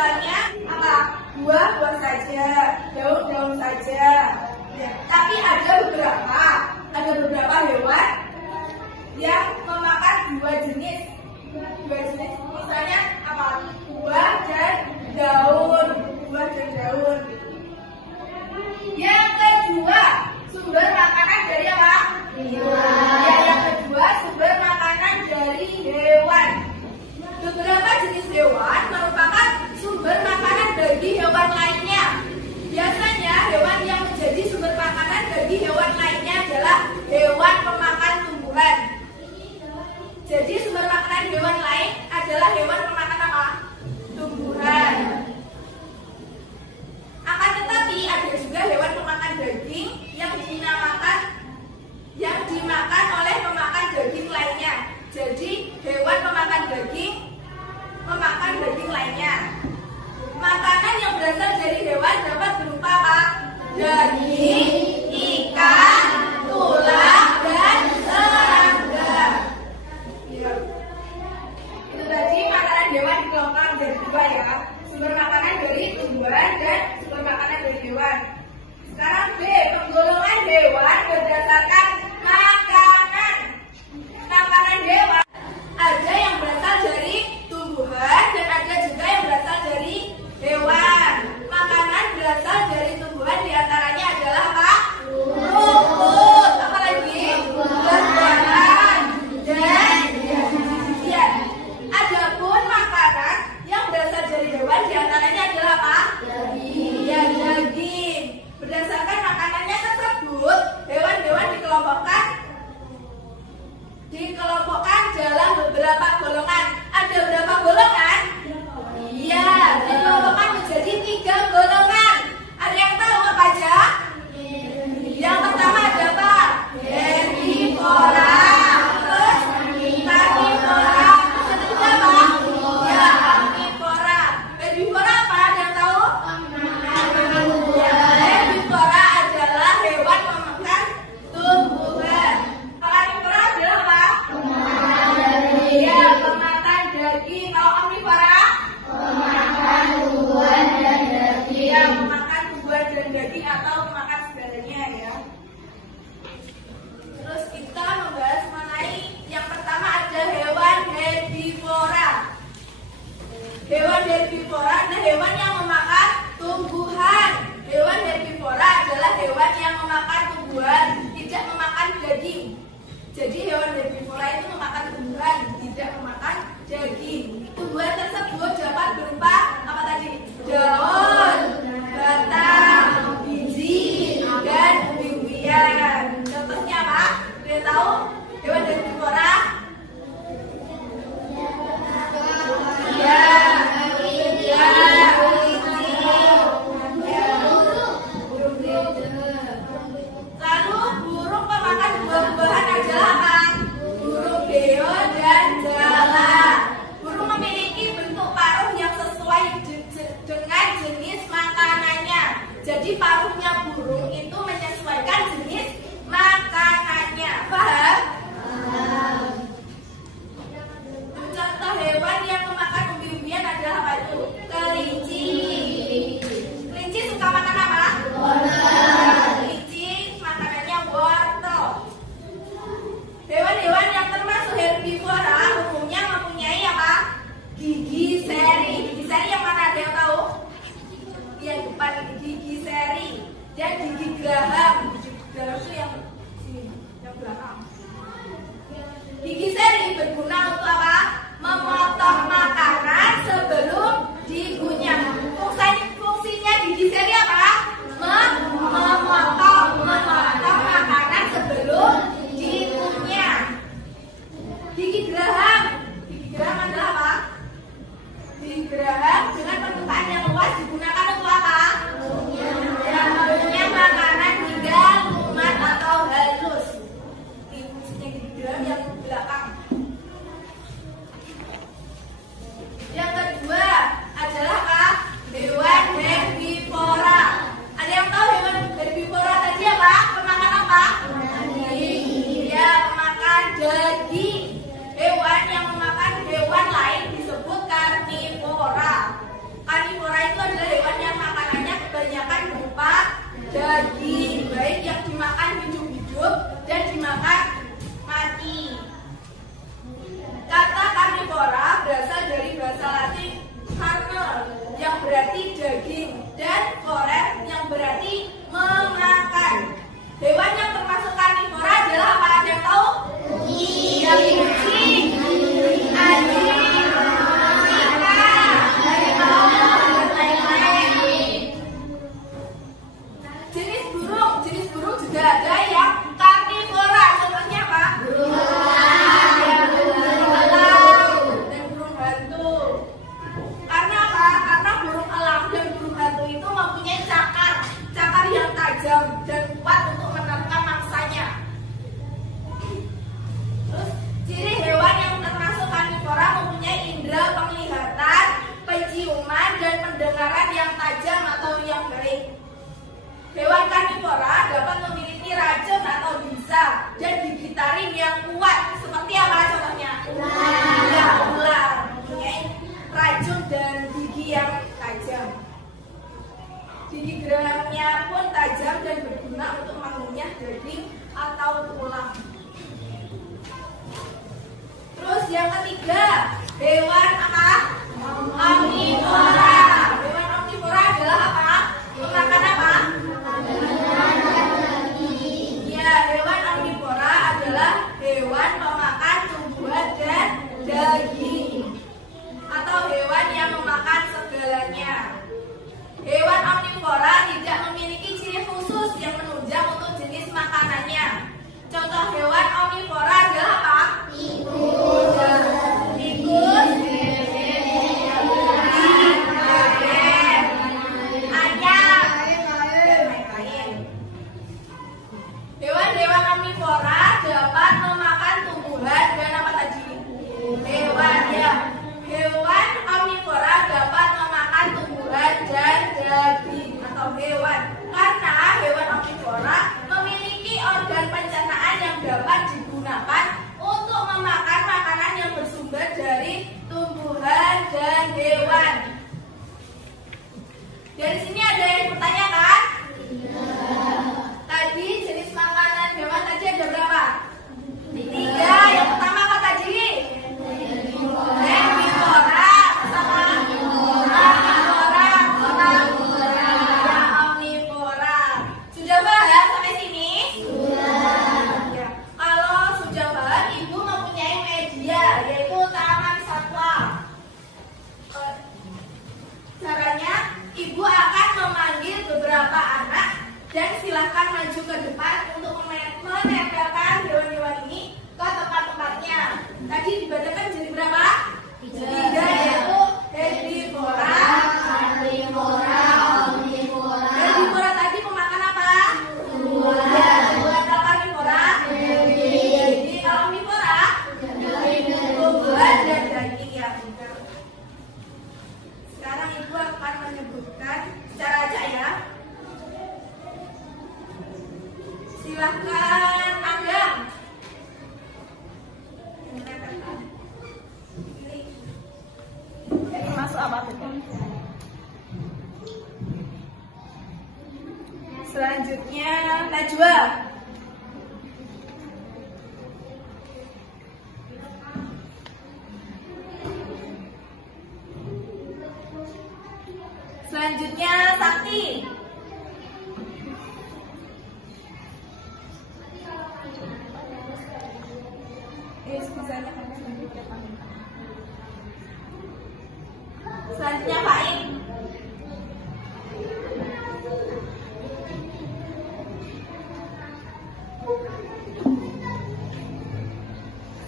Misalnya apa? Buah-buah saja, daun-daun saja. Ya. Tapi ada beberapa hewan yang memakan dua jenis. Misalnya apa? Buah dan daun. Yang kedua, sumber makanan dari apa? Ya, yang kedua sumber makanan dari hewan. Beberapa jenis hewan merupakan sumber makanan bagi hewan lainnya. Biasanya hewan yang menjadi sumber makanan bagi hewan lainnya adalah hewan pemakan tumbuhan. Jadi sumber makanan hewan lain adalah hewan pemakan apa? Tumbuhan. Akan tetapi ada juga hewan pemakan daging yang dimakan oleh pemakan daging lainnya. Jadi hewan pemakan daging memakan daging lainnya. Makanan yang berasal dari hewan dapat berupa apa? Daging, ikan, tulang, dan serangga. Itu tadi makanan hewan dikelompokkan menjadi dua ya. Sumber makanan dari tumbuhan dan sumber makanan dari hewan. Sekarang B, penggolongan hewan berdasarkan makanan. Makanan hewan ada yang berasal dari tumbuhan dan ada juga yang berasal dari hewan. Makanan berasal dari tumbuhan diantaranya adalah apa? Rumput, apalagi buah-buahan dan biji-bijian. Adapun makanan yang berasal dari hewan diantaranya adalah apa? Ya, daging. Berdasarkan makanannya tersebut, hewan-hewan dikelompokkan dalam beberapa golongan. Ada berapa golongan? Iya, dikelompokkan menjadi 3 golongan. Ada yang tahu apa aja? Yang pertama ada apa? Herbivora. Terus karnivora. Terus ketiga apa? Ya, omnivora. Herbivora apa? Ada yang tahu? Ya, herbivora adalah hewan pemakan tumbuhan. Karnivora adalah apa? Ya, pemakan daging. Kalau omnivora? Pemakan tumbuhan dan daging. Ya, memakan tumbuhan dan daging atau memakan segalanya ya. Terus kita membahas mengenai yang pertama ada hewan herbivora. Hewan herbivora adalah hewan yang memakan tumbuhan. Hewan herbivora adalah hewan yang memakan tumbuhan, tidak memakan daging. Jadi hewan herbivora itu memakan tumbuhan, tidak memakan daging. Tumbuhan tersebut dapat berupa apa tadi? Daun, batang, biji, dan umbi-umbian. Contohnya apa? Kalian tahu hewan herbivora? Ya, lalu burung pemakan buah-buahan adalah apa? Burung beo dan jala. Burung memiliki bentuk paruh yang sesuai dengan jenis makanannya. Jadi paruhnya burung itu menyesuaikan jenis makanannya. Paham? Contoh hewan yang memakan umbi-umbian adalah apa itu? Kelinci. Kelinci suka makan apa? Kelinci makanannya wortel. Hewan-hewan yang termasuk herbivora umumnya mempunyai apa? Gigi seri. Gigi seri yang mana, ada yang tahu? Yang depan gigi seri dan gigi geraham. Gigi geraham itu yang sini, yang belakang. Gigi seri berguna untuk apa? Memotong makanan sebelum dikunyah. Fungsinya gigi seri apa? Memotong makanan sebelum dikunyah. Gigi geraham adalah apa? Gigi geraham dengan permukaan yang luas digunakan untuk apa? Ya, mengunyah makanan hingga lumat atau halus. Ini fungsinya gigi geraham yang belakang. Yang kedua adalah apa? Hewan herbivora. Ada yang tahu hewan herbivora tadi apa? Pemakan apa? Ya, pemakan daging. Hewan yang memakan hewan lain disebut karnivora. Karnivora karnivora berasal dari bahasa Latin carne yang berarti daging dan forer yang berarti memakan. Hewan yang termasuk karnivora adalah apa? Ada yang tahu? Iya, kucing, anjing, jenis burung juga ada yang karnivora. Contohnya apa? Burung elang dan burung hantu. Karena apa? Karena burung elang dan burung hantu itu mempunyai cakar yang tajam dan kuat untuk menerkam mangsanya. Terus ciri hewan yang termasuk karnivora mempunyai indera penglihatan, penciuman dan pendengaran yang tajam atau yang baik. Hewan karnivora dapat memiliki racun atau bisa dan gigitaring yang kuat. Seperti apa contohnya? Ular mempunyai racun dan gigi yang tajam. Gigi gerahnya pun tajam dan berguna untuk mengunyah daging atau tulang. Terus yang ketiga, hewan apa? Omnivora. Hewan omnivora adalah apa? Memakan apa? Ya, hewan omnivora adalah hewan pemakan tumbuhan dan daging atau hewan yang memakan segalanya. Hewan omnivora tidak memiliki ciri khusus yang menunjang untuk jenis makanannya. Contoh hewan omnivora adalah apa? Tikus, hewan-hewan omnivora dapat memakan tumbuhan dan apa tadi? Hewan ya. Hewan omnivora dapat memakan tumbuhan dan daging atau hewan. Karena hewan omnivora memiliki organ pencernaan yang dapat digunakan untuk memakan makanan yang bersumber dari tumbuhan dan hewan. Dari sini ada yang bertanya kan? Tadi jenis makanan hewan tadi ada berapa? 3. Yang pertama apa tadi? Herbivora sama omnivora. Sudah paham sampai sini? Sudah. Ya. Kalau sudah paham, ibu mempunyai media yaitu taman satwa. Caranya, ibu akan memanggil beberapa anak dan silahkan maju ke depan untuk menempelkan hewan-hewan ini ke tempat-tempatnya. Tadi dibacakan jadi berapa? 3, yaitu herbivora, karnivora, omnivora. Herbivora tadi pemakan apa? Tumbuhan. Kalau karnivora? Jadi kalau omnivora? Tumbuhan dan daging ya. Sekarang ibu akan menyebutkan secara acak ya. Silahkan Agam. Masuk apa tuh? Selanjutnya Najwa. Selanjutnya Sakti. Selanjutnya Faik.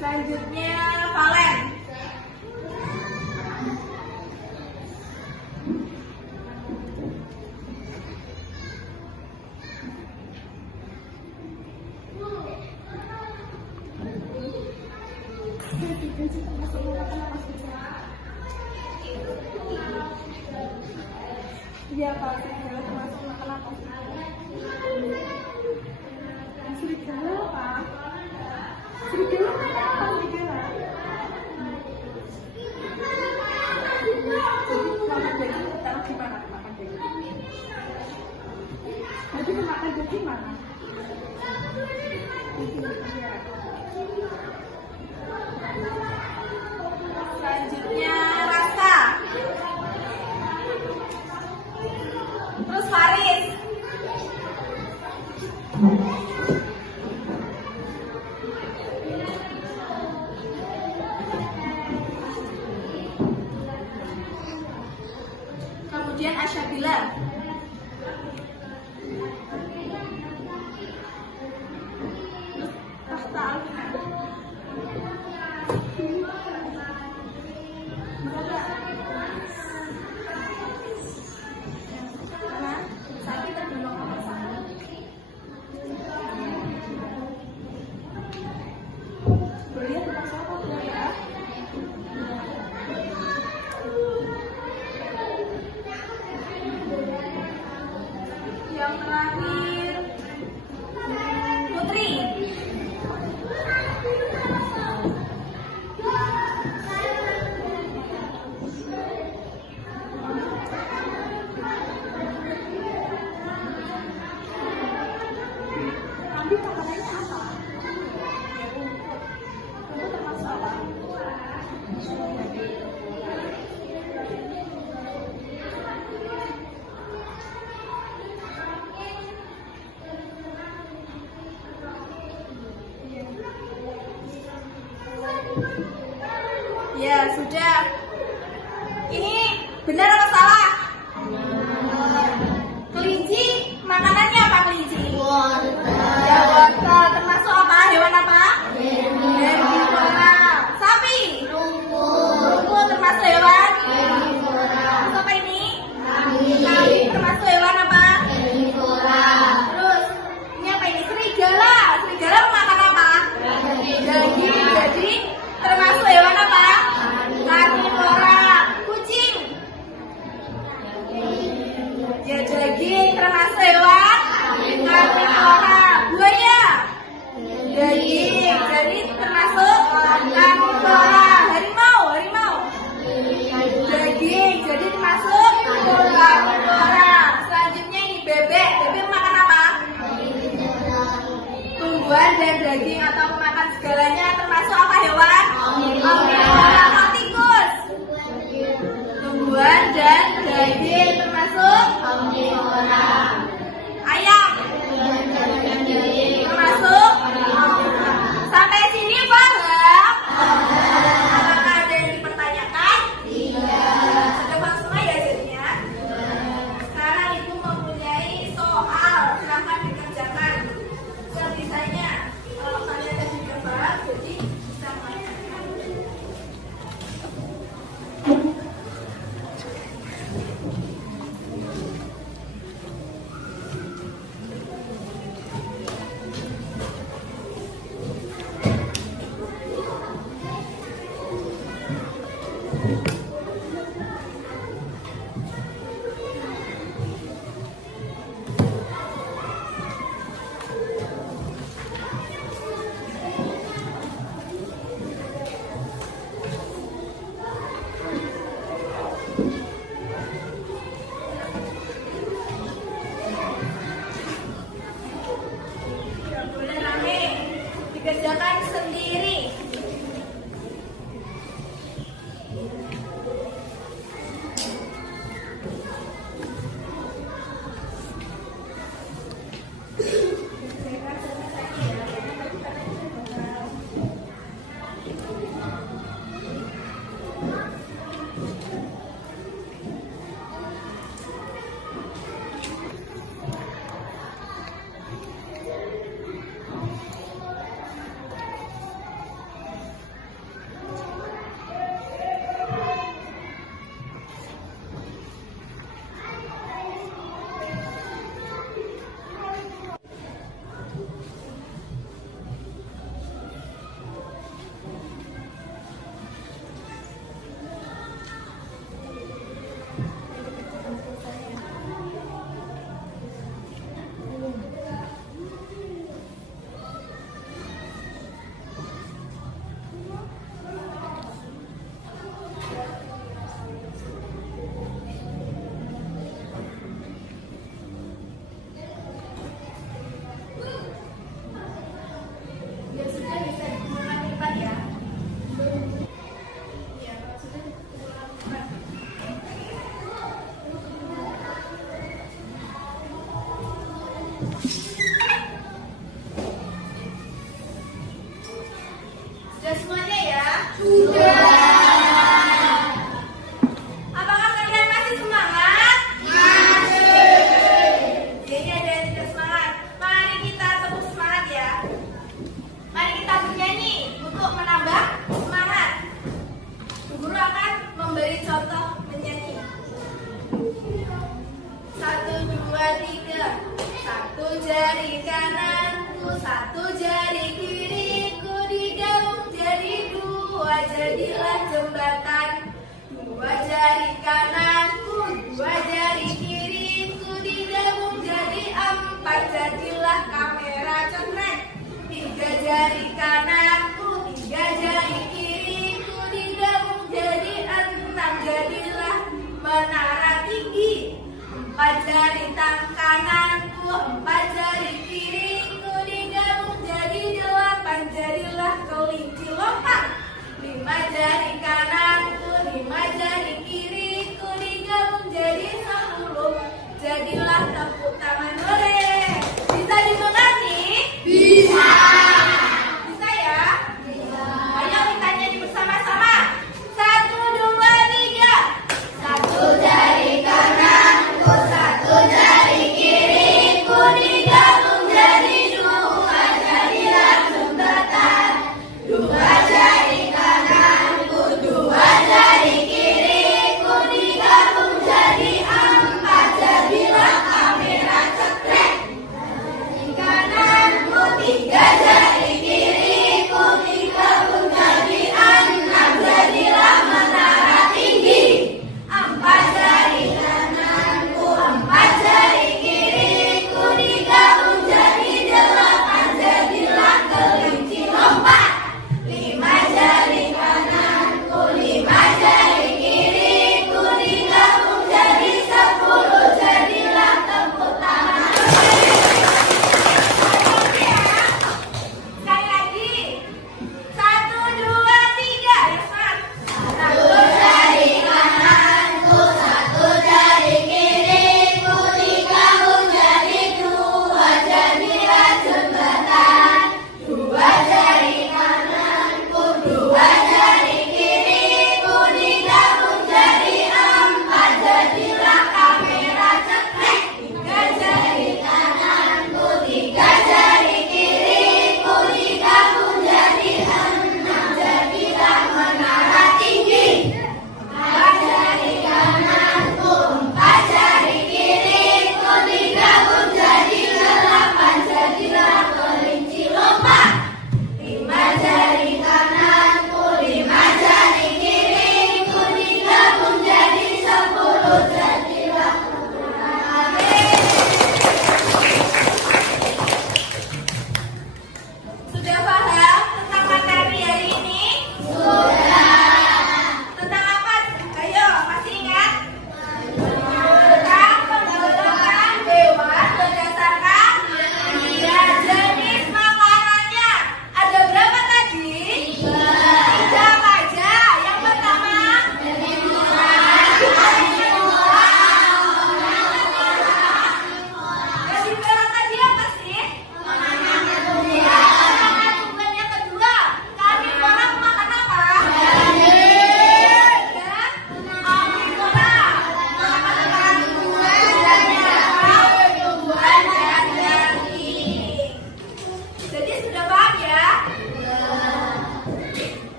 Selanjutnya Valen. Iya Pak, serigala termasuk makan apa? Serigala Pak. Serigala apa? Serigala. Jadi makan daging taruh di mana? Makan daging. Jadi makan daging mana? Selanjutnya Rasa. Terus Faris. Kemudian Asyabila. Tahta Alfina. Yang terakhir Putri. Nanti makanannya apa? Kamu termasuk apa? Ya, sudah. Ini benar atau salah? Kelinci, makanannya apa kelinci? Ya, wortel. Termasuk apa? Hewan apa? Herbivora. Sapi? Rumput termasuk hewan? Terus apa ini? Kambing termasuk hewan apa? Terus, ini apa ini? Serigala. Serigala makan apa? Daging. Jadi, termasuk hewan apa? Karnivora. Kucing. Ya, daging termasuk hewan karnivora. Buaya. Daging. Jadi termasuk karnivora. Harimau. Daging. Jadi termasuk karnivora. Selanjutnya ini bebek. Bebek makan apa? Tumbuhan dan daging atau makan segalanya termasuk apa hewan? Omnivora. Tikus. Tumbuhan dan daging termasuk omnivora. Ayam termasuk omnivora. Sampai sini paham? Apakah ada yang dipertanyakan? Sudah paham semua ya jadinya? Sekarang ibu mempunyai soal, silahkan dikerjakan sebisanya. Kalau kalian sudah paham, jadi bisa mengerjakan. dua, tiga. Satu jari kananku, satu jari kiriku digabung jadi dua, jadilah jembatan. Dua jari kananku, dua jari kiriku digabung jadi empat, jadilah kamera cekrek. Tiga jari kananku, tiga jari kiriku digabung jadi enam, jadilah menara tinggi. Empat jari tangan kananku, empat jari kiriku digabung jadi delapan, jadilah kelinci lompat. Lima jari kananku, lima jari kiriku digabung jadi 10, jadilah tepung